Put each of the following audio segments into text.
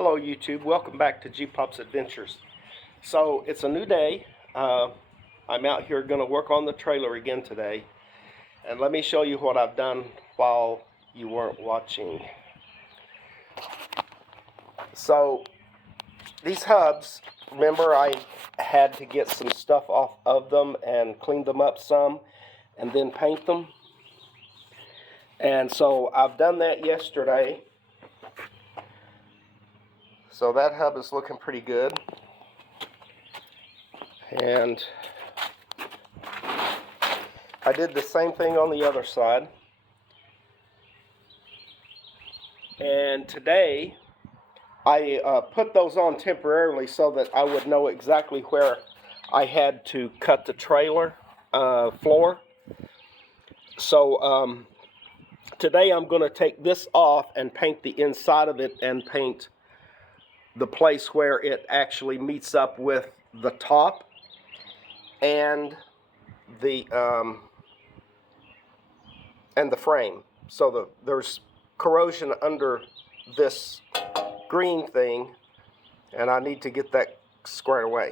Hello YouTube, welcome back to G-Pop's Adventures. So it's a new day. I'm out here going to work on the trailer again today. And let me show you what I've done while you weren't watching. So these hubs, remember I had to get some stuff off of them and clean them up some and then paint them. And so I've done that yesterday. So that hub is looking pretty good. And I did the same thing on the other side. And today I put those on temporarily so that I would know exactly where I had to cut the trailer floor. So today I'm going to take this off and paint the inside of it and paint the place where it actually meets up with the top and the frame. So there's corrosion under this green thing, and I need to get that squared away.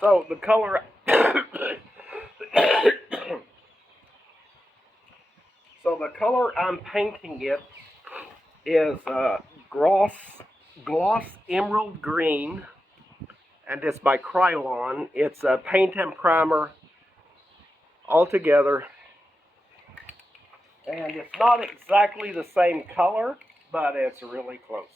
So the color so the color I'm painting it is gloss emerald green, and it's by Krylon. It's a paint and primer all together, and it's not exactly the same color, but it's really close.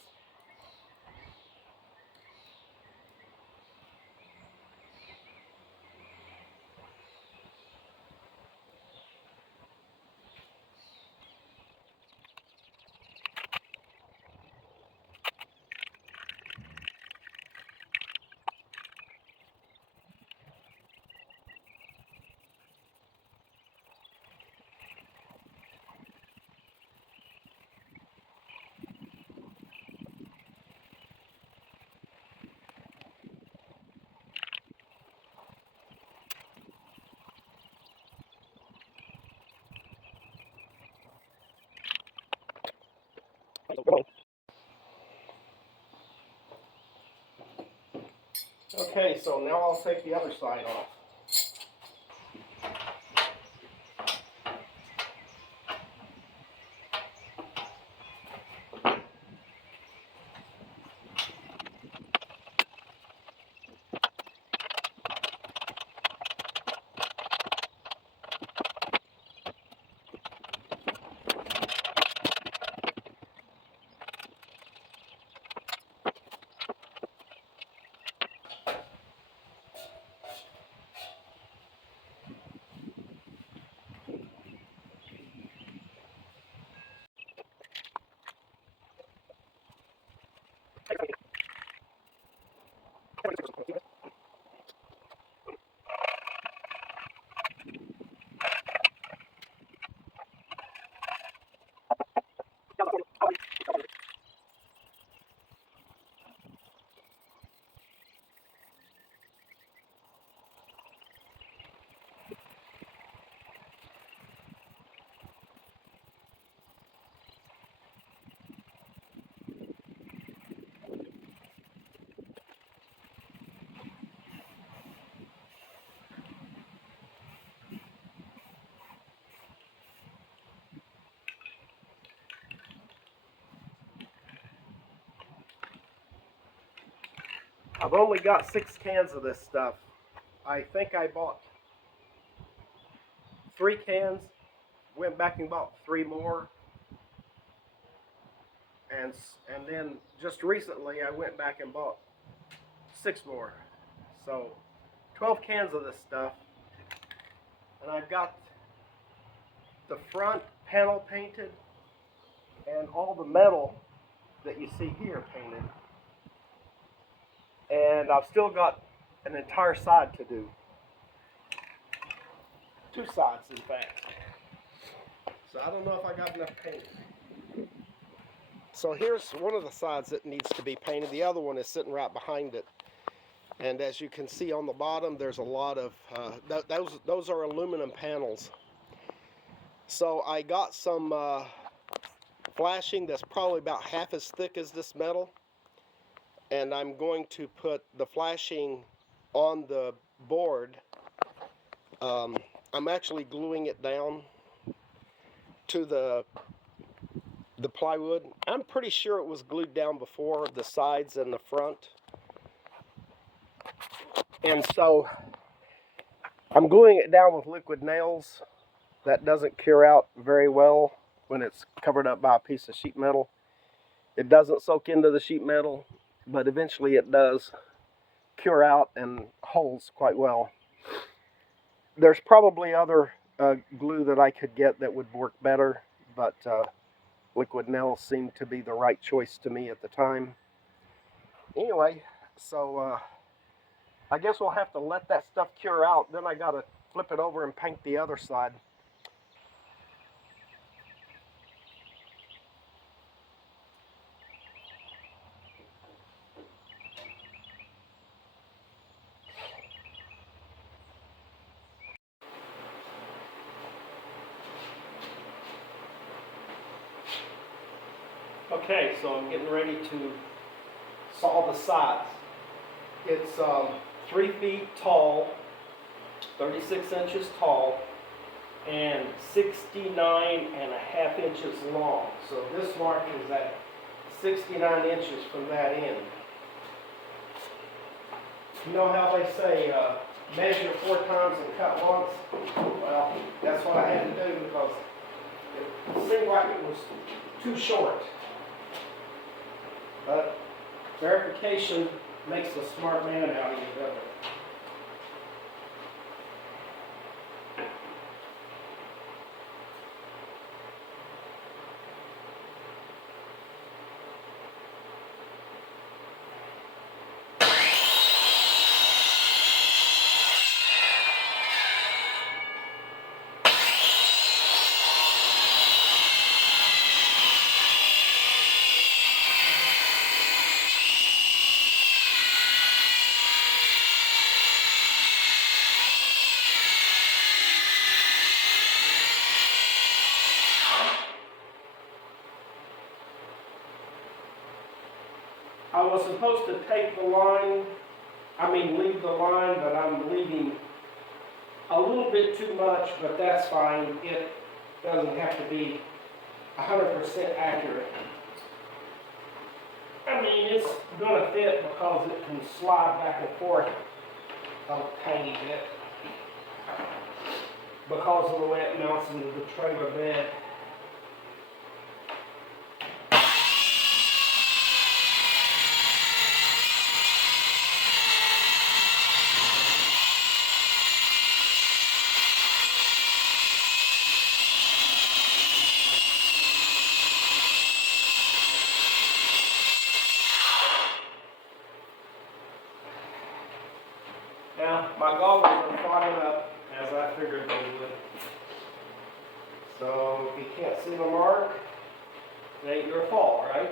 Okay, so now I'll take the other side off. I've only got 6 cans of this stuff. I think I bought 3 cans, went back and bought 3 more, and then just recently I went back and bought 6 more. So 12 cans of this stuff, and I've got the front panel painted and all the metal that you see here painted. And I've still got an entire side to do. 2 sides, in fact. So I don't know if I got enough paint. So here's one of the sides that needs to be painted. The other one is sitting right behind it. And as you can see on the bottom, there's a lot of, those are aluminum panels. So I got some flashing that's probably about half as thick as this metal, and I'm going to put the flashing on the board. I'm actually gluing it down to the plywood. I'm pretty sure it was glued down before, the sides and the front. And so I'm gluing it down with liquid nails. That doesn't cure out very well when it's covered up by a piece of sheet metal. It doesn't soak into the sheet metal, but eventually it does cure out and holds quite well. There's probably other glue that I could get that would work better, but liquid nails seemed to be the right choice to me at the time. Anyway, so I guess we'll have to let that stuff cure out. Then I gotta flip it over and paint the other side. Okay, so I'm getting ready to saw the sides. It's 3 feet tall, 36 inches tall, and 69.5 inches long. So this mark is at 69 inches from that end. You know how they say, measure 4 times and cut once? Well, that's what I had to do because it seemed like it was too short. But verification makes a smart man out of you, doesn't it? I was supposed to take the line, leave the line, but I'm leaving a little bit too much, but that's fine. It doesn't have to be 100% accurate. It's going to fit because it can slide back and forth a tiny bit because of the way it mounts into the trailer bed. Now, my goggles are fogging up, as I figured they would. So, if you can't see the mark, it ain't your fault, right?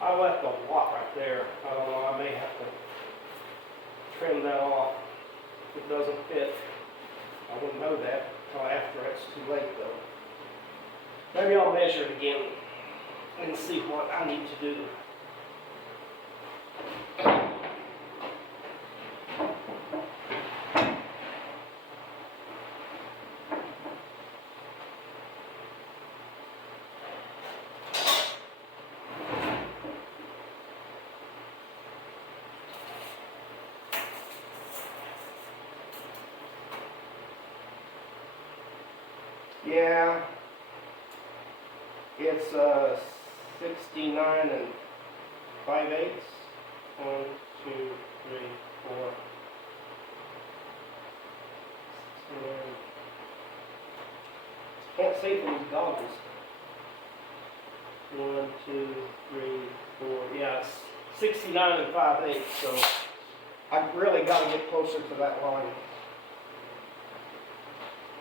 I left a lot right there. I don't know, I may have to trim that off if it doesn't fit. I wouldn't know that until after it's too late though. Maybe I'll measure it again and see what I need to do. Yeah, it's 69 5/8. 1, 2, 3, 4. 69. Can't see from these goggles. 1, 2, 3, 4. Yeah, it's 69 5/8, so I really got to get closer to that line.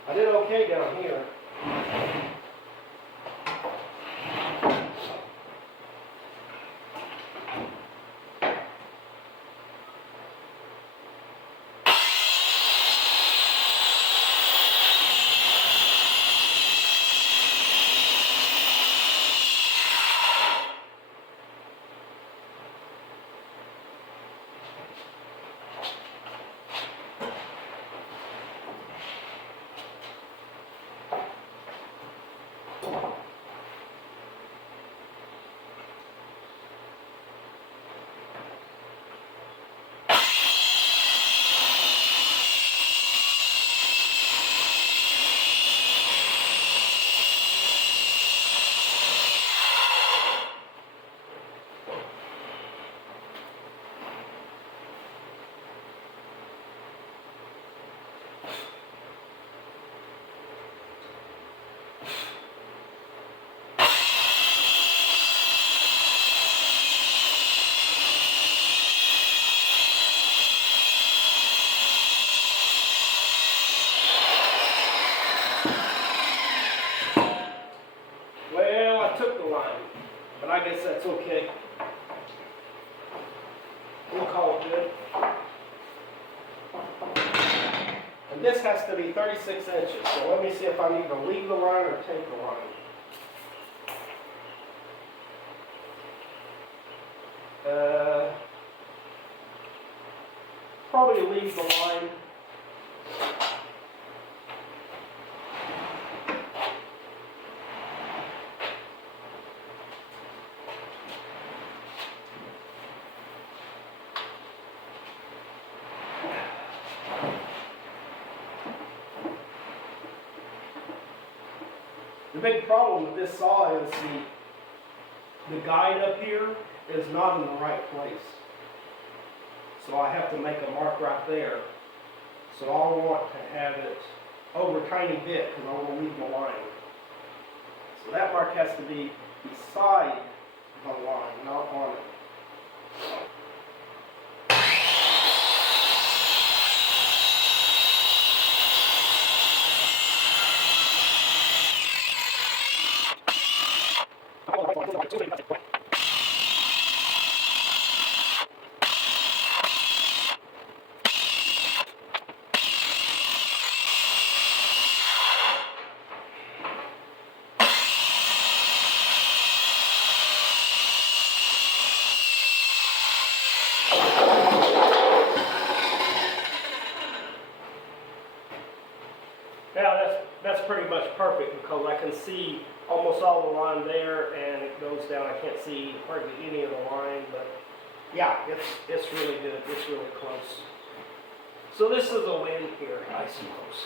I did okay down here. Well, I took the line, but I guess that's okay. We'll call it good. And this has to be 36 inches, so let me see if I need to leave the line or take the line. Probably leave the line. The big problem with this saw is the guide up here is not in the right place. So I have to make a mark right there. So I want to have it over a tiny bit because I want to leave my line. So that mark has to be beside the line, not on it. Now that's pretty much perfect because I can see almost all the line there and it goes down. I can't see hardly any of the line, but yeah, it's really good. It's really close. So this is a win here, I suppose.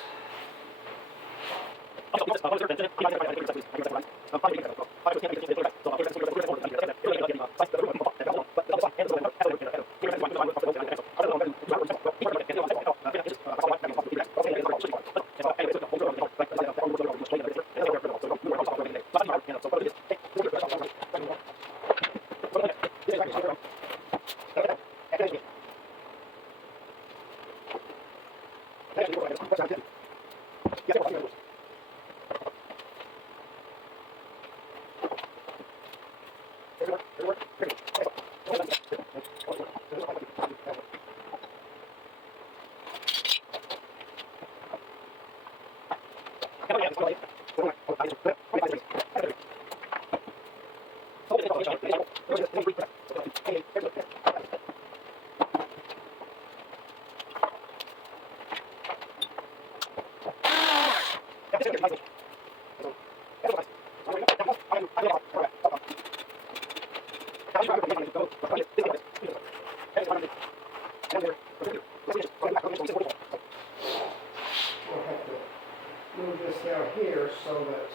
Move this down here so that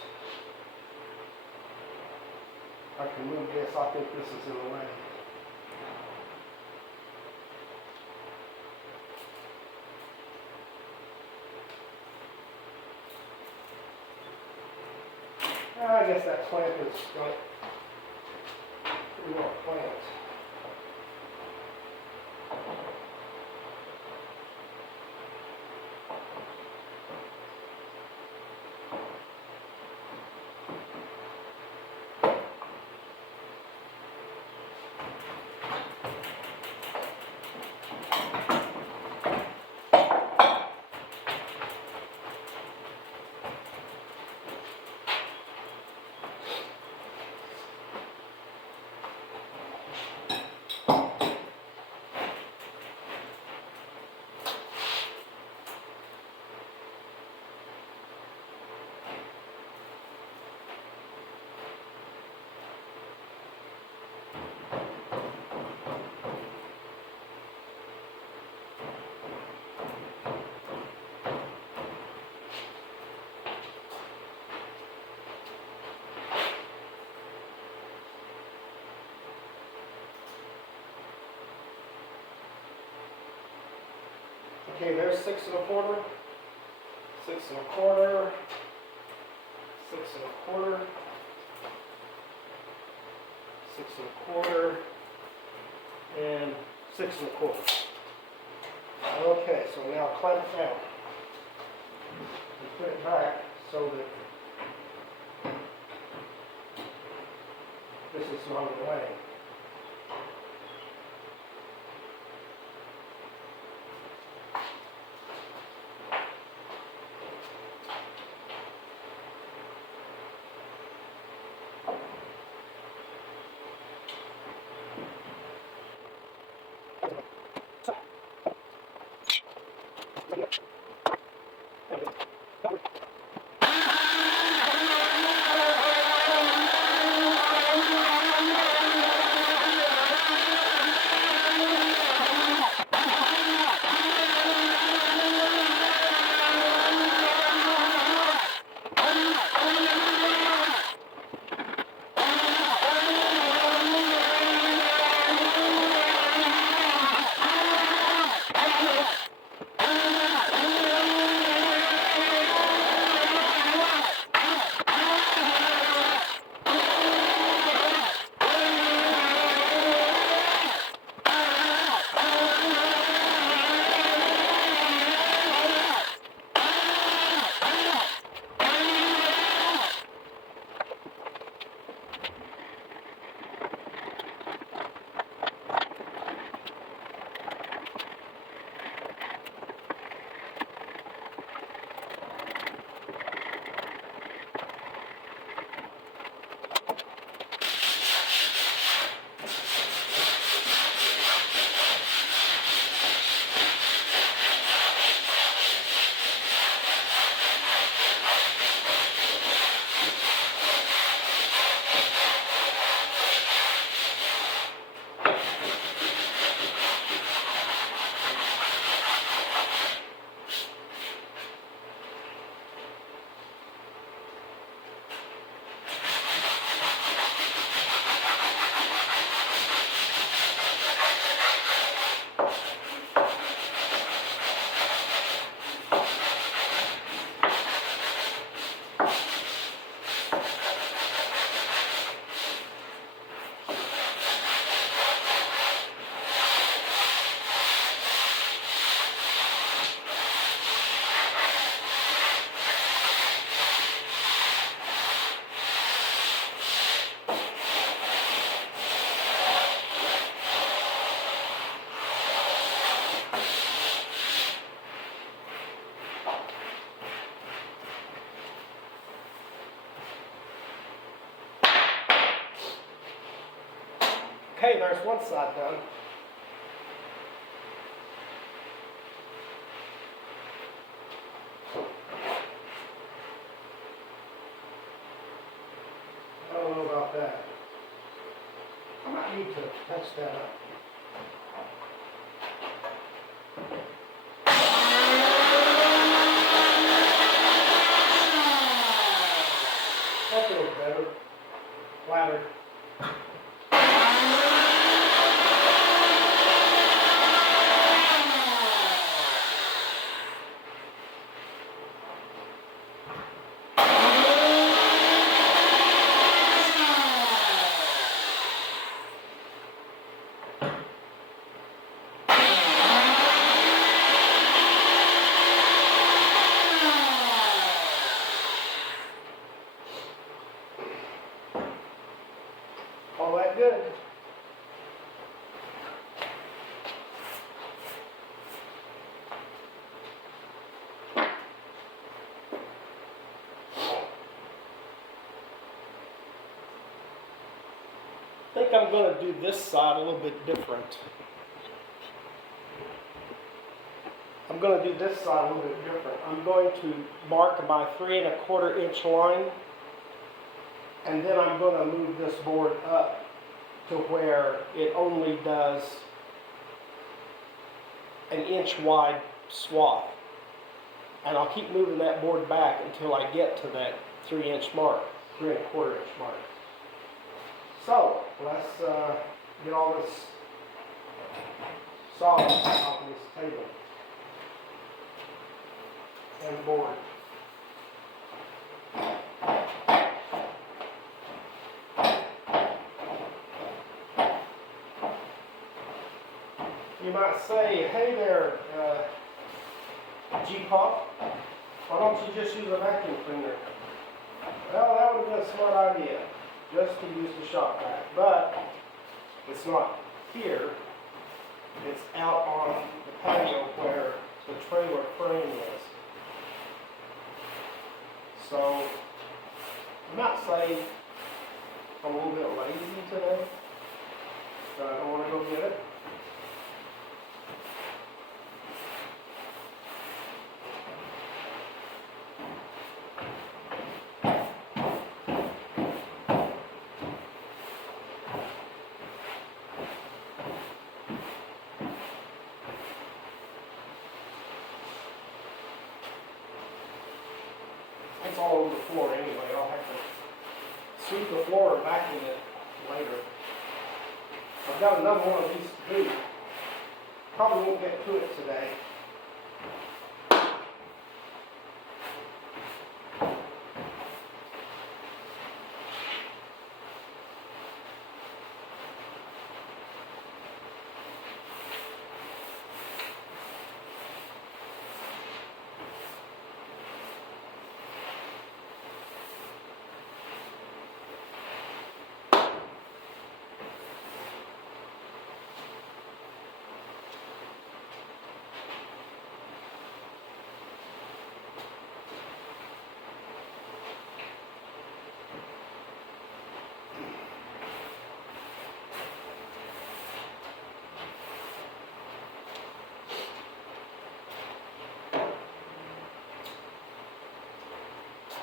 I can move this. I think this is in the way. I guess that clamp is going pretty well clamped. Okay, there's 6 1/4, 6 1/4, 6 1/4, 6 1/4, and 6 1/4. Okay, so now clamp it down and put it back so that this is not in the way. Okay, there's one side done. I don't know about that. I might need to touch that up. That feels better. Flatter. All that good. I think I'm going to do this side a little bit different. I'm going to do this side a little bit different. I'm going to mark my 3 1/4 inch line, and then I'm going to move this board up to where it only does an inch wide swath. And I'll keep moving that board back until I get to that 3 inch mark, 3 1/4 inch mark. So, let's get all this sawdust off of this table. and board. You might say, hey there, G-Pop, why don't you just use a vacuum cleaner? Well, that would have been a smart idea, just to use the shop vac. But it's not here. It's out on the patio where the trailer frame is. So, I might say I'm a little bit lazy today, but I don't want to go get it. It's all over the floor anyway. I'll have to sweep the floor and vacuum it later. I've got another one of these to do. Probably won't get to it today.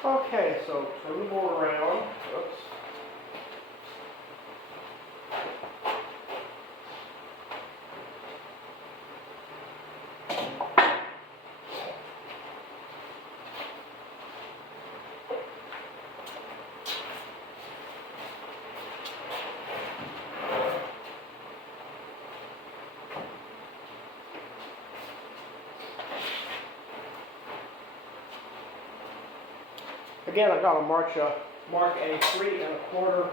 Okay, so turn the board around. Oops. Again, I got to mark a 3 1/4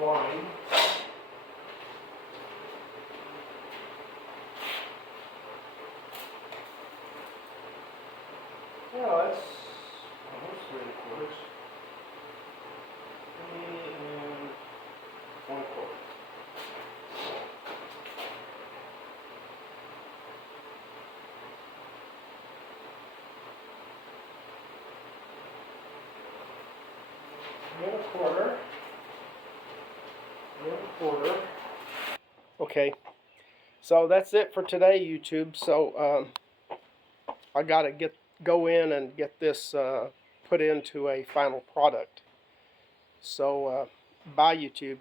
line. Yeah, that's almost 3 1/4. 3 1/4. And a quarter. Okay, so that's it for today, YouTube. So I gotta go in and get this put into a final product. So bye, YouTube.